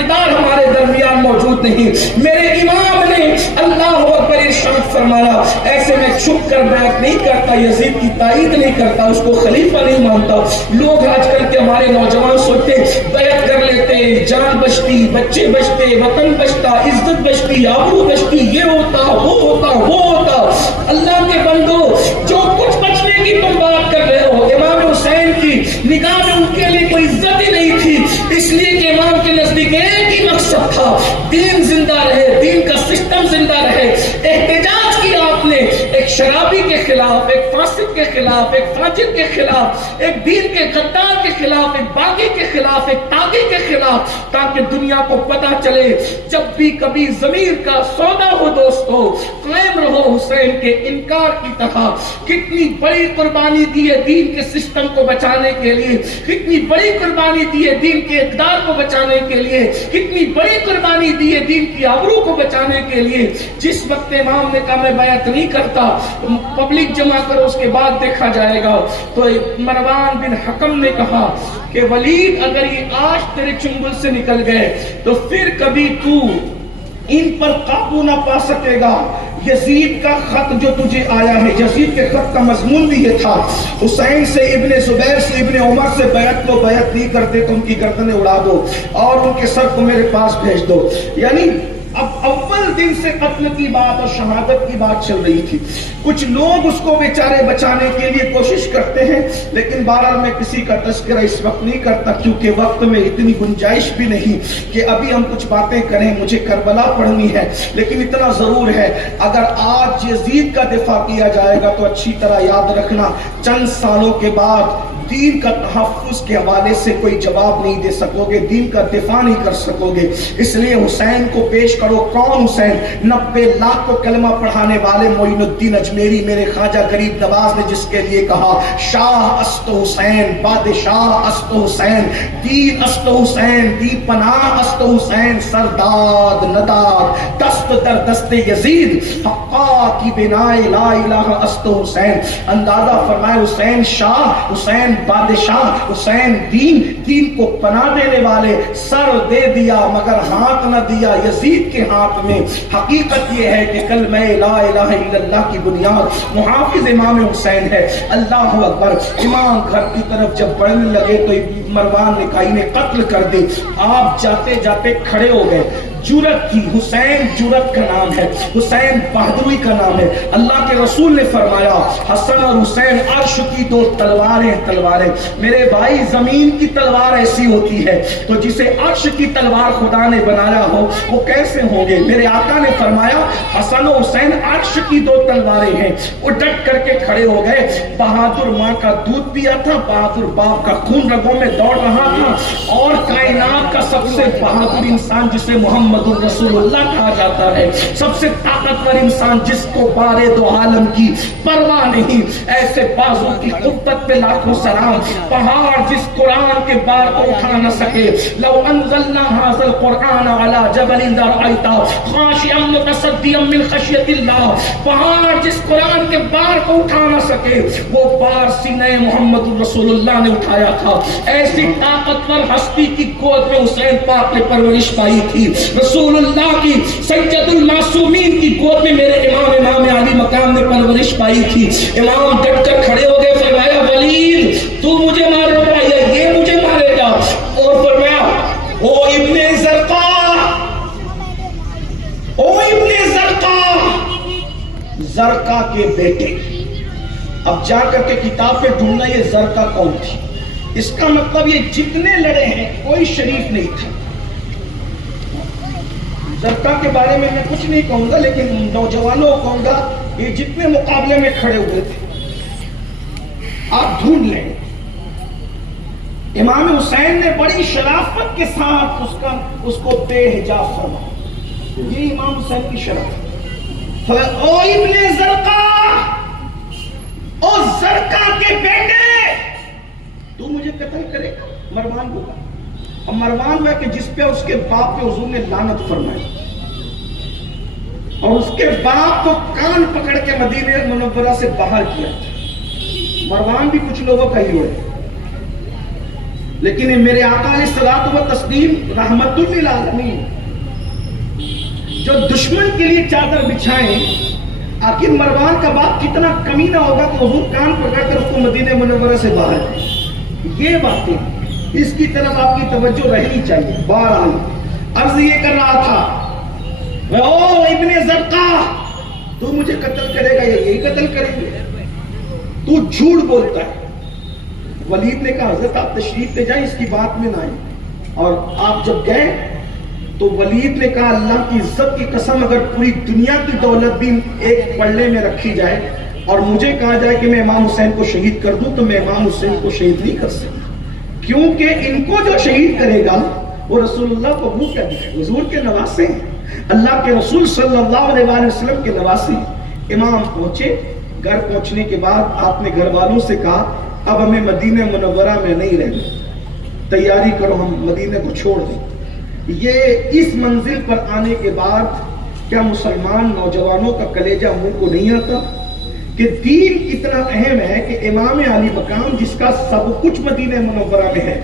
کردار ہمارے درمیان موجود نہیں. میرے امام نے اللہ اکبر ارشاد فرمایا ایسے میں چھپ کر بیعت نہیں کرتا, یزید کی تائید نہیں کرتا, اس کو خلیفہ نہیں مانتا. لوگ آج کل کے ہمارے نوجوان سوچتے بیعت کر لیتے, جان بچتی, بچے بچتے, وطن بچتا, عزت بچتی, آبرو بچتی, یہ ہوتا وہ ہوتا وہ ہوتا. اللہ کے بندو جو کچھ بچنے کی تم بات کر رہے ہو, امام حسین کی نگاہ میں ان کے لیے کوئی عزت ہی نہیں تھی, اس لیے کہ امام کے نزدیک ایک ہی مقصد تھا, دین زندہ رہے, دین کا سسٹم زندہ رہے. احتجاج کیا آپ نے ایک شرابی کے خلاف, ایک فاسق کے خلاف, ایک فاجر کے خلاف, ایک دین کے غدار کے خلاف, ایک باغی کے خلاف, ایک تاغی کے خلاف, تاکہ دنیا کو پتا چلے جب بھی کبھی ضمیر کا سودا ہو دوستو قائم رہو حسین کے انکار کی طرح. کتنی بڑی قربانی دی ہے دین کے سسٹم کو بچانے کے لیے, کتنی بڑی قربانی دی ہے دین کے اقدار کو بچانے کے لیے, کتنی بڑی قربانی دی ہے دین کی آبرو کو بچانے کے لیے. جس وقت امام نے کہا میں بیعت نہیں کرتا, پبلک جمع کرو اس کے بعد دیکھا جائے گا, تو مروان بن حکم نے کہا کہ ولید اگر یہ آج تیرے چنگل سے نکل گئے تو پھر کبھی تو ان پر قابو نہ پا سکے گا. یزید کا خط جو تجھے آیا ہے, یزید کے خط کا مضمون بھی یہ تھا حسین سے, ابن زبیر سے, ابن عمر سے بیعت کو بیعت نہیں کرتے تو ان کی گردنیں اڑا دو اور ان کے سر کو میرے پاس بھیج دو. یعنی اب اول دن سے قتل کی بات اور شہادت کی بات چل رہی تھی. کچھ لوگ اس کو بیچارے بچانے کے لیے کوشش کرتے ہیں, لیکن بہرحال میں کسی کا تذکرہ اس وقت نہیں کرتا کیونکہ وقت میں اتنی گنجائش بھی نہیں کہ ابھی ہم کچھ باتیں کریں. مجھے کربلا پڑھنی ہے, لیکن اتنا ضرور ہے اگر آج یزید کا دفاع کیا جائے گا تو اچھی طرح یاد رکھنا چند سالوں کے بعد دین کا تحفظ کے حوالے سے کوئی جواب نہیں دے سکو گے, دین کا دفاع نہیں کر سکو گے. اس لیے حسین کو پیش کرو. کون حسین؟ 90 لاکھ کو کلمہ پڑھانے والے معین الدین اجمیری میرے خواجہ غریب نواز نے جس کے لیے کہا شاہ است حسین, بادشاہ است حسین, دین است حسین, دی پناہ است حسین, سرداد نداد دست در دست یزید, حقا کی بنائے لا الہ است حسین. اندازہ فرمائے حسین شاہ, حسین بادشاہ, حسین دین کو پناہ دینے والے. سر دے دیا مگر ہاتھ نہ دیا یزید کے ہاتھ میں. حقیقت یہ ہے کہ کلمہ لا الہ الا اللہ کی بنیاد محافظ امام حسین ہے. اللہ اکبر. امام گھر کی طرف جب بڑھنے لگے تو مروان نے کہا انہیں قتل کر دے. آپ جاتے جاتے کھڑے ہو گئے. جرت کی, حسین جرت کا نام ہے, حسین بہادری کا نام ہے. اللہ کے رسول نے فرمایا حسن اور حسین عرش کی دو تلواریں. میرے بھائی زمین کی تلوار ایسی ہوتی ہے تو جسے عرش کی تلوار خدا نے بنایا ہو وہ کیسے ہوں گے. میرے آقا نے فرمایا حسن و حسین عرش کی دو تلواریں ہیں. وہ ڈٹ کر کے کھڑے ہو گئے. بہادر ماں کا دودھ پیا تھا, بہادر باپ کا خون رگوں میں دوڑ رہا تھا, اور کائنات کا سب سے بہادر انسان جسے محمد رسول اللہ کہا جاتا ہے, سب سے طاقتور انسان جس کو بارے دو عالم کی پرواہ نہیں, ایسے بازو کی قوت پہ لاکھوں سلام. پہاڑ جس قرآن کے بار کو اٹھا نہ سکے, لو انزلنا هذا القرآن على جبل لرأيته خاشعا متصدعا من خشیۃ اللہ. پہاڑ جس قرآن کے بار کو اٹھا نہ سکے وہ بار سینہ محمد رسول اللہ نے اٹھایا تھا. ایسی طاقتور ہستی کی گود میں حسین پاک نے پرورش پائی تھی. رسول اللہ کی سید المعصومین کی گود میں میرے امام علی مقام نے پرورش پائی تھی. امام ڈٹ کر کھڑے ہو گئے. فرمایا ولید تو مجھے مار رہا ہے یا یہ مجھے مارے گا؟ اور فرمایا او ابن زرقا, او ابن زرقا, زرقا کے بیٹے. اب جا کر کے کتاب پہ ڈھونڈنا یہ زرقا کون تھی. اس کا مطلب یہ جتنے لڑے ہیں کوئی شریف نہیں تھا. زرقا کے بارے میں کچھ نہیں کہوں گا, لیکن نوجوانوں کو کہوں گا یہ جتنے مقابلے میں کھڑے ہوئے تھے آپ ڈھونڈ لیں. امام حسین نے بڑی شرافت کے ساتھ اس کو بے حجاب فرمایا. یہ امام حسین کی شرافت. او ابن زرقا, او زرقا کے بیٹے, تو مجھے قتل کرے گا؟ مروان کو کہا. اور مروان میں کہ جس پہ اس کے باپ پہ حضور نے لعنت فرمائی اور اس کے باپ کو کان پکڑ کے مدینہ منورہ سے باہر کیا. مروان بھی کچھ لوگوں کا ہی ہے. لیکن میرے آقا علیہ الصلوۃ والتسلیم رحمت للعالمین جو دشمن کے لیے چادر بچھائیں، آخر مروان کا باپ کتنا کمینہ ہوگا کہ حضور کان پکڑ کر اس کو مدینہ منورہ سے باہر، یہ باتیں اس کی طرف آپ کی توجہ رہنی چاہیے۔ بہرحال عرض یہ کر رہا تھا، او ابن زرقہ تو مجھے قتل کرے گا یا یہی قتل کریں گے؟ تو جھوٹ بولتا ہے۔ ولید نے کہا حضرت آپ تشریف لے جائیں، اس کی بات میں نہ آئیں۔ اور آپ جب گئے تو ولید نے کہا اللہ کی عزت کی قسم اگر پوری دنیا کی دولت بھی ایک پلڑے میں رکھی جائے اور مجھے کہا جائے کہ میں امام حسین کو شہید کر دوں تو میں امام حسین کو شہید نہیں کر سکتا، کیونکہ ان کو جو شہید کرے گا وہ رسول اللہ کو ابو کیا دکھائے، حضور کے نواسے ہیں، اللہ کے رسول صلی اللہ علیہ وآلہ وسلم کے نواسے ہیں۔ امام پہنچے، گھر پہنچنے کے بعد آپ نے گھر والوں سے کہا اب ہمیں مدینہ منورہ میں نہیں رہنا، تیاری کرو ہم مدینہ کو چھوڑ دیں۔ یہ اس منزل پر آنے کے بعد کیا مسلمان نوجوانوں کا کلیجہ منہ کو نہیں آتا کہ دین اتنا اہم ہے کہ امام علی مقام جس کا سب کچھ مدینہ منورہ میں ہے،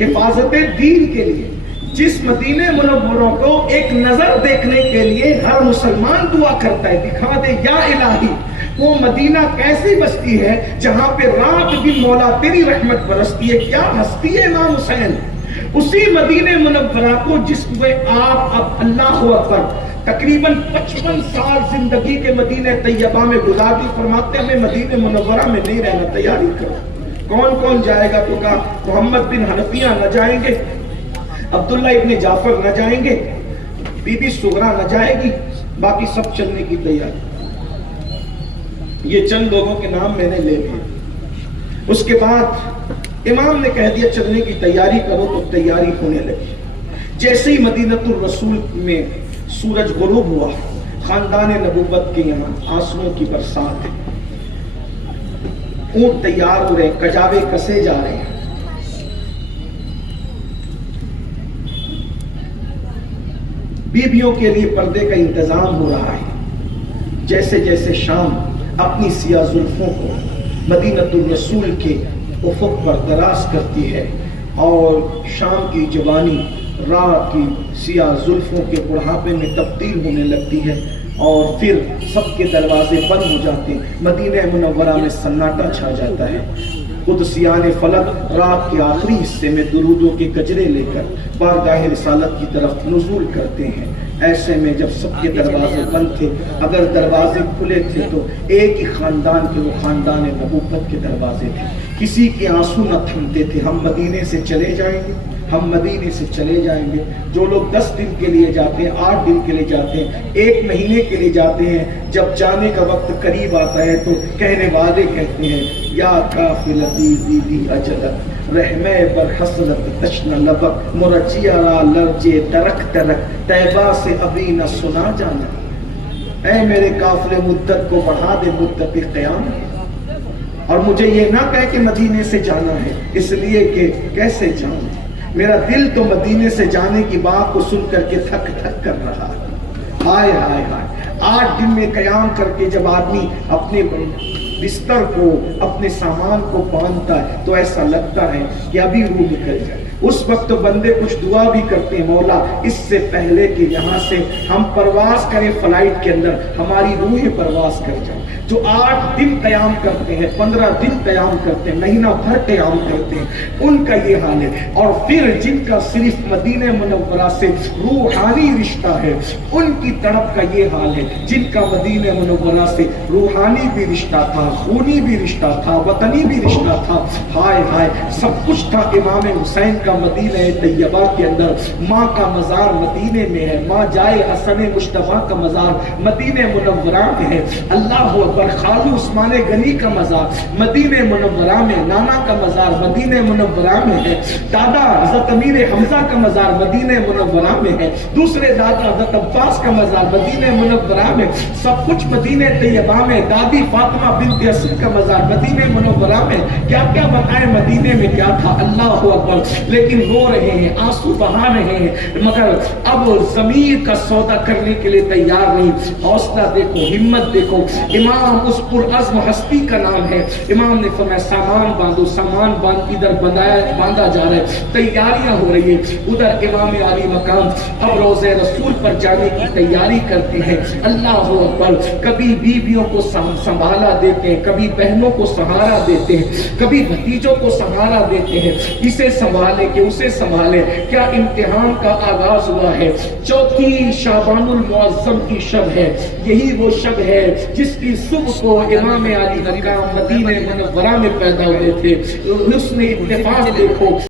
حفاظت دین کے لیے جس مدینہ منورہ کو ایک نظر دیکھنے کے لیے ہر مسلمان دعا کرتا ہے، دکھا دے یا الہی وہ مدینہ کیسی بستی ہے جہاں پہ رات دن مولا تیری رحمت برستی ہے، کیا ہستی ہے امام حسین۔ اسی مدینہ منورہ کو جس میں آپ اب اللہ اکبر تقریباً 55 سال زندگی کے مدینہ طیبہ میں گزار دی، فرماتے ہیں ہمیں مدینہ منورہ میں نہیں رہنا، تیاری کرو۔ کون کون جائے گا؟ تو کہا محمد بن حنفیہ نہ جائیں گے، عبداللہ ابن جعفر نہ جائیں گے، بی بی سغرا نہ جائے گی، باقی سب چلنے کی تیاری۔ یہ چند لوگوں کے نام میں نے لے لیے۔ اس کے بعد امام نے کہہ دیا چلنے کی تیاری کرو تو تیاری ہونے لگی۔ جیسے ہی مدینۃ الرسول میں سورج غروب ہوا، خاندان نبوت کے یہاں آنسوؤں کی برسات ہے، اونٹ تیار ہو رہے، کجاوے کسے جا رہے ہیں، بیویوں کے لیے پردے کا انتظام ہو رہا ہے۔ جیسے جیسے شام اپنی سیاہ زلفوں کو مدینۃ الرسول کے افق پر دراز کرتی ہے اور شام کی جوانی رات کی سیاہ زلفوں کے بڑھاپے میں تبدیل ہونے لگتی ہے اور پھر سب کے دروازے بند ہو جاتے ہیں، مدینہ منورہ میں سناٹا چھا جاتا ہے۔ قدسیان فلک رات کے آخری حصے میں درودوں کے گجرے لے کر بارگاہ رسالت کی طرف نزول کرتے ہیں۔ ایسے میں جب سب کے دروازے بند تھے، اگر دروازے کھلے تھے تو ایک ہی خاندان کے، وہ خاندان نبوت کے دروازے تھے۔ کسی کے آنسو نہ تھمتے تھے، ہم مدینے سے چلے جائیں گے، ہم مدینے سے چلے جائیں گے۔ جو لوگ 10 دن کے لیے جاتے ہیں، 8 دن کے لیے جاتے ہیں، 1 مہینے کے لیے جاتے ہیں، جب جانے کا وقت قریب آتا ہے تو کہنے والے کہتے ہیں یا قافلتی زیدی اجلت رحمے بر حسرت تشن لبک مرجیا را لرجے ترک ترک طیبہ سے ابھی نہ سنا جانا۔ اے میرے قافلے مدت کو بڑھا دے مدت قیام، اور مجھے یہ نہ کہے کہ مدینے سے جانا ہے، اس لیے کہ کیسے جاؤں، میرا دل تو مدینے سے جانے کی بات کو سن کر کے تھک تھک کر رہا ہے۔ ہائے ہائے ہائے، 8 دن میں قیام کر کے جب آدمی اپنے بستر کو، اپنے سامان کو باندھتا ہے تو ایسا لگتا ہے کہ ابھی روح نکل جائے۔ اس وقت تو بندے کچھ دعا بھی کرتے ہیں، مولا اس سے پہلے کہ یہاں سے ہم پرواز کریں فلائٹ کے اندر، ہماری روحیں پرواز کر جائیں۔ جو 8 دن قیام کرتے ہیں، 15 دن قیام کرتے ہیں، مہینہ بھر قیام کرتے ہیں، ان کا یہ حال ہے۔ اور پھر جن کا صرف مدینہ منورہ سے روحانی رشتہ ہے، ان کی تڑپ کا یہ حال ہے۔ جن کا مدینہ منورہ سے روحانی بھی رشتہ تھا، خونی بھی رشتہ تھا، وطنی بھی رشتہ تھا، ہائے ہائے سب کچھ تھا۔ امام حسین کا مدینہ طیبہ کے اندر، ماں کا مزار مدینے میں ہے، ماں جائے حسن مصطفیٰ کا مزار مدینہ منورہ میں ہے، اللہ اکبر، خالو عثمان غنی کا مزار مدینہ منورہ میں، نانا کا مزار مدینہ منورہ میں ہے، دادا حضرت امیر حمزہ کا مزار مدینہ منورہ میں ہے، دوسرے دادا حضرت عباس کا مزار مدینہ منورہ میں، سب کچھ مدینہ طیبہ میں، دادی فاطمہ بنت اسد کا مزار مدینہ منورہ میں، کیا کیا بتائیں مدینے میں کیا تھا، اللہ اکبر۔ لیکن رو رہے ہیں، آنسو بہا رہے ہیں، مگر اب ضمیر کا سودا کرنے کے لیے تیار نہیں۔ حوصلہ دیکھو، ہمت دیکھو، امام نام اس پرعزم ہستی کا نام ہے. امام نے فرمایا سامان باندھو. سامان ادھر باندھا جا رہا ہے, تیاریاں ہو رہی ہے. ادھر امام علی مقام اب روضہ رسول پر جانے کی تیاری کرتے ہیں. اللہ اکبر. کبھی بیویوں کو سنبھالا دیتے ہیں, کبھی بہنوں کو سہارا دیتے ہیں, کبھی بھتیجوں کو سہارا دیتے ہیں. اسے سنبھالے کہ اسے سنبھالے. کیا امتحان کا آغاز ہوا ہے. چوتھی شعبان المعظم کی شب ہے. یہی وہ شب ہے جس کی صبح کو امام علی مقام مدینہ منورہ میں پیدا ہوئے تھے. حسن اتفاق دیکھو.